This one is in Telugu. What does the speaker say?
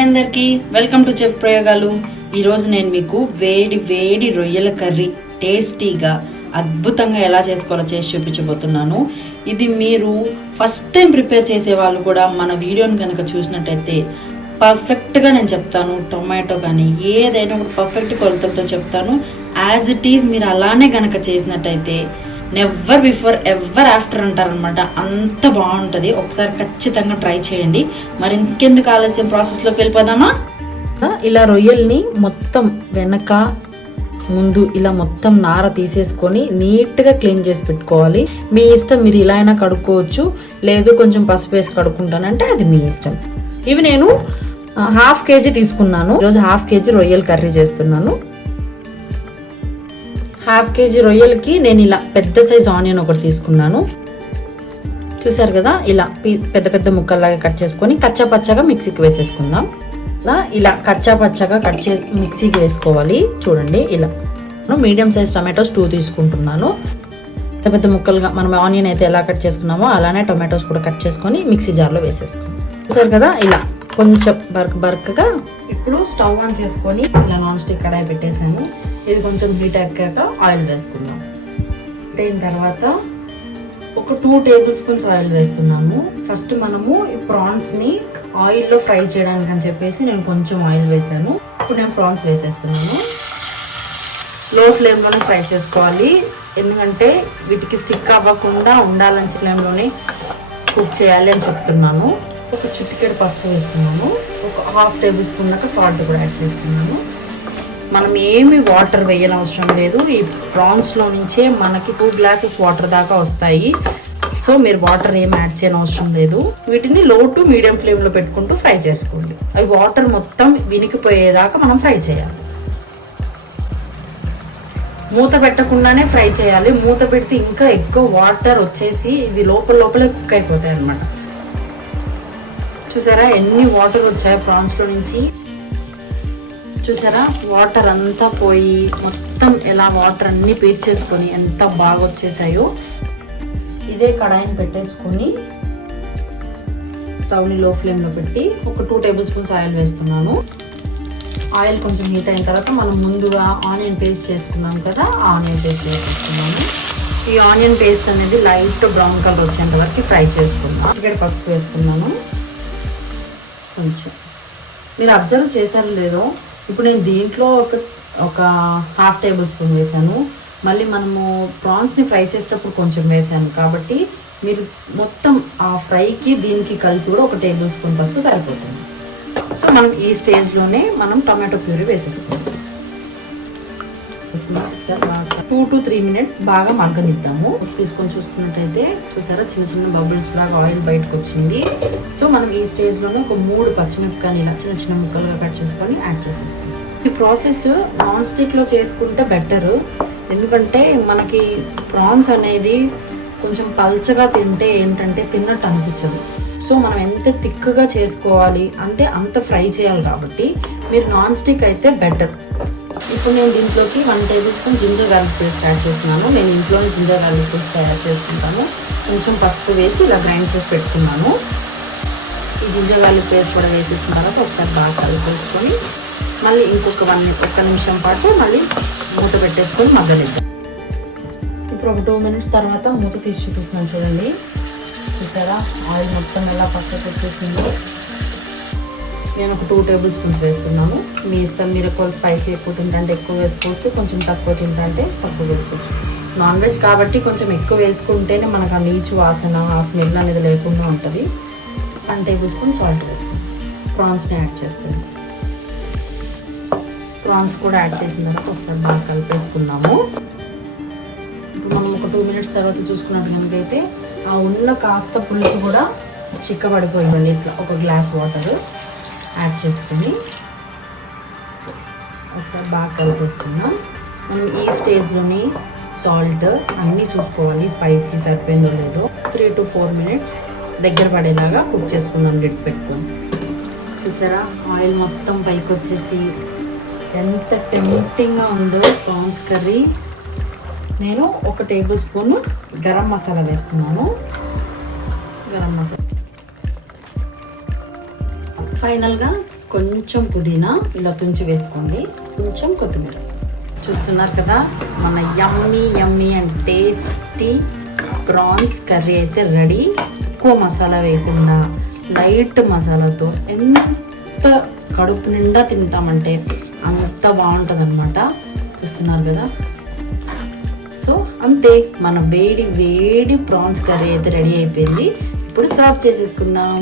హాయ్ అందరికి, వెల్కమ్ టు చెఫ్ ప్రయోగాలు. ఈరోజు నేను మీకు వేడి వేడి రొయ్యల కర్రీ టేస్టీగా అద్భుతంగా ఎలా చేసుకోవాలో చేసి చూపించబోతున్నాను. ఇది మీరు ఫస్ట్ టైం ప్రిపేర్ చేసే వాళ్ళు కూడా మన వీడియోని కనుక చూసినట్టయితే పర్ఫెక్ట్గా నేను చెప్తాను. టొమాటో కానీ ఏదైనా కూడా పర్ఫెక్ట్ కొలతలతో చెప్తాను. యాజ్ ఇట్ ఈజ్ మీరు అలానే కనుక చేసినట్టయితే నెవర్ బిఫోర్ ఎవర్ ఆఫ్టర్ అంటారనమాట. అంత బాగుంటుంది. ఒకసారి ఖచ్చితంగా ట్రై చేయండి. మరి ఇంకెందుకు ఆలస్యం, ప్రాసెస్లోకి వెళ్ళిపోదామా. ఇలా రొయ్యల్ని మొత్తం వెనక ముందు ఇలా మొత్తం నార తీసేసుకొని నీట్గా క్లీన్ చేసి పెట్టుకోవాలి. మీ ఇష్టం, మీరు ఇలా అయినా కడుక్కోవచ్చు, లేదు కొంచెం పసుపు వేసి కడుక్కుంటానంటే అది మీ ఇష్టం. ఇవి నేను 1/2 kg తీసుకున్నాను. ఈరోజు 1/2 kg రొయ్యలు కర్రీ చేస్తున్నాను. 1/2 kg రొయ్యలకి నేను ఇలా పెద్ద సైజ్ ఆనియన్ ఒకటి తీసుకున్నాను. చూసారు కదా, ఇలా పెద్ద పెద్ద ముక్కల్లాగా కట్ చేసుకొని కచ్చా పచ్చగా మిక్సీకి వేసేసుకుందాం. ఇలా కచ్చా పచ్చగా కట్ చేసి మిక్సీకి వేసుకోవాలి. చూడండి, ఇలా మీడియం సైజ్ టమాటోస్ 2 తీసుకుంటున్నాను. పెద్ద పెద్ద ముక్కలుగా మనం ఆనియన్ అయితే ఎలా కట్ చేసుకున్నామో అలానే టొమాటోస్ కూడా కట్ చేసుకొని మిక్సీ జార్లో వేసేసుకుందాం. చూసారు కదా, ఇలా కొంచెం బర్క్గా. ఇప్పుడు స్టవ్ ఆన్ చేసుకొని ఇలా నాన్ స్టిక్ కడాయి పెట్టేసాను. ఇది కొంచెం హీట్ ఎక్కాక ఆయిల్ వేసుకుందాం. హీట్ అయిన తర్వాత ఒక 2 టేబుల్ స్పూన్స్ ఆయిల్ వేస్తున్నాము. ఫస్ట్ మనము ఈ ప్రాన్స్ని ఆయిల్లో ఫ్రై చేయడానికి అని చెప్పేసి నేను కొంచెం ఆయిల్ వేసాను. ఇప్పుడు నేను ప్రాన్స్ వేసేస్తున్నాను. లో ఫ్లేమ్లోనే ఫ్రై చేసుకోవాలి, ఎందుకంటే వీటికి స్టిక్ అవ్వకుండా ఉండాలని ఫ్లేమ్లోనే కుక్ చేయాలి అని చెప్తున్నాను. ఒక చిటికెడు పసుపు వేస్తున్నాను. ఒక 1/2 టేబుల్ స్పూన్ దాకా సాల్ట్ కూడా యాడ్ చేస్తున్నాను. మనం ఏమి వాటర్ వేయనవసరం లేదు. ఈ ప్రాన్స్లో నుంచే మనకి 2 గ్లాసెస్ వాటర్ దాకా వస్తాయి. సో మీరు వాటర్ ఏం యాడ్ చేయనవసరం లేదు. వీటిని లో టు మీడియం ఫ్లేమ్లో పెట్టుకుంటూ ఫ్రై చేసుకోండి. అవి వాటర్ మొత్తం వినికిపోయేదాకా మనం ఫ్రై చేయాలి. మూత పెట్టకుండానే ఫ్రై చేయాలి. మూత పెడితే ఇంకా ఎక్కువ వాటర్ వచ్చేసి ఇవి లోపలే కుక్ అయిపోతాయి అన్నమాట. చూసారా ఎన్ని వాటర్ వచ్చాయో ప్రాన్స్లో నుంచి. చూసారా, వాటర్ అంతా పోయి మొత్తం ఎలా వాటర్ అన్ని పీల్చేసుకొని ఎంత బాగా వచ్చేసాయో. ఇదే కడాయిని పెట్టేసుకొని స్టవ్ని లో ఫ్లేమ్లో పెట్టి ఒక 2 టేబుల్ స్పూన్స్ ఆయిల్ వేస్తున్నాను. ఆయిల్ కొంచెం హీట్ అయిన తర్వాత మనం ముందుగా ఆనియన్ పేస్ట్ చేసుకున్నాం కదా, ఆ ఆనియన్ పేస్ట్ వేసేస్తున్నాము. ఈ ఆనియన్ పేస్ట్ అనేది లైట్ బ్రౌన్ కలర్ వచ్చేంత వరకు ఫ్రై చేసుకుందాం. ఇక్కడ పసుపు వేస్తున్నాను కొంచెం. మీరు అబ్జర్వ్ చేశారో లేదో, ఇప్పుడు నేను దీంట్లో ఒక 1/2 టేబుల్ స్పూన్ వేసాను. మళ్ళీ మనము ప్రాన్స్ని ఫ్రై చేసేటప్పుడు కొంచెం వేసాను. కాబట్టి మీరు మొత్తం ఆ ఫ్రైకి దీనికి కలిపి కూడా ఒక టేబుల్ స్పూన్ పసుపు సరిపోతుంది. సో మనం ఈ స్టేజ్లోనే మనం టమాటో ప్యూరీ వేసేసుకుంటాం. 2 to 3 minutes బాగా మగ్గనిద్దాము. తీసుకొని చూసుకున్నట్టయితే చూసారా, చిన్న చిన్న బబుల్స్ లాగా ఆయిల్ బయటకు వచ్చింది. సో మనం ఈ స్టేజ్లోనే ఒక 3 పచ్చిమిరపకాయలు ఇలా చిన్న చిన్న ముక్కలుగా కట్ చేసుకొని యాడ్ చేసేసుకుంటాం. ఈ ప్రాసెస్ నాన్ స్టిక్లో చేసుకుంటే బెటర్, ఎందుకంటే మనకి ప్రాన్స్ అనేది కొంచెం పల్చగా తింటే ఏంటంటే తిన్నట్టు అనిపించదు. సో మనం ఎంత థిక్గా చేసుకోవాలి అంటే అంత ఫ్రై చేయాలి. కాబట్టి మీరు నాన్ స్టిక్ అయితే బెటర్. ఇప్పుడు నేను దీంట్లోకి 1 tablespoon ginger garlic paste add చేస్తున్నాను. నేను ఇంట్లోనే జింజర్ గార్లిక్ పేస్ట్ తయారు చేసుకుంటాను. కొంచెం పసుపు వేసి ఇలా గ్రైండ్ చేసి పెట్టుకున్నాను. ఈ జింజర్ గార్లిక్ పేస్ట్ కూడా వేసేసిన తర్వాత ఒకసారి బాగా కలిపేసుకొని మళ్ళీ ఇంకొక 1 నిమిషం పాటు మళ్ళీ మూత పెట్టేసుకొని మగ్గనిద్దాం. ఇప్పుడు ఒక 2 minutes తర్వాత మూత తీసి చూపిస్తున్నాను చూడండి. చూసారా, ఆయిల్ మొత్తం ఎలా పక్కకు వచ్చేసిందో. నేను ఒక 2 టేబుల్ స్పూన్స్ వేస్తున్నాను. మీ ఇష్టం, మీరు ఎక్కువ స్పైసీ ఎక్కువ తింటే ఎక్కువ వేసుకోవచ్చు, కొంచెం తక్కువ తింటే తక్కువ వేసుకోవచ్చు. నాన్ వెజ్ కాబట్టి కొంచెం ఎక్కువ వేసుకుంటేనే మనకు ఆ నీచు వాసన, ఆ స్మెల్ అనేది లేకుండా ఉంటుంది. 1 టేబుల్ స్పూన్ సాల్ట్ వేస్తాను. ప్రాన్స్ని యాడ్ చేస్తాను. ప్రాన్స్ కూడా యాడ్ చేసిన తర్వాత ఒకసారి బాగా కలిపేసుకున్నాము. ఇప్పుడు మనం ఒక 2 minutes తర్వాత చూసుకున్నట్టు మనకైతే ఆ ఉన్న కాస్త పులుసు కూడా చిక్కబడిపోయిందండి. ఇట్లా ఒక గ్లాస్ వాటర్ యాడ్ చేసుకొని ఒకసారి బాగా కలిపేసుకుందాం. మనం ఈ స్టేజ్లోని సాల్ట్ అన్నీ చూసుకోవాలి, స్పైసీ సరిపోయిందో లేదో. 3 to 4 minutes దగ్గర పడేలాగా కుక్ చేసుకుందాం లిడ్ పెట్టుకొని. చూసారా, ఆయిల్ మొత్తం పైకి వచ్చేసి ఎంత టెంప్టింగ్గా ఉందో ప్రాన్స్ కర్రీ. నేను 1 టేబుల్ స్పూన్ గరం మసాలా వేస్తున్నాను. గరం మసాలా ఫైనల్గా కొంచెం పుదీనా ఇలా తుంచి వేసుకోండి, కొంచెం కొత్తిమీర. చూస్తున్నారు కదా మన yummy yummy and tasty prawns curry అయితే రెడీ. ఎక్కువ మసాలా వేయకుండా లైట్ మసాలాతో ఎంత కడుపు నిండా తింటామంటే అంత బాగుంటుంది అనమాట. చూస్తున్నారు కదా. సో అంతే, మన వేడి వేడి ప్రాన్స్ కర్రీ అయితే రెడీ అయిపోయింది. ఇప్పుడు సర్వ్ చేసేసుకుందాం.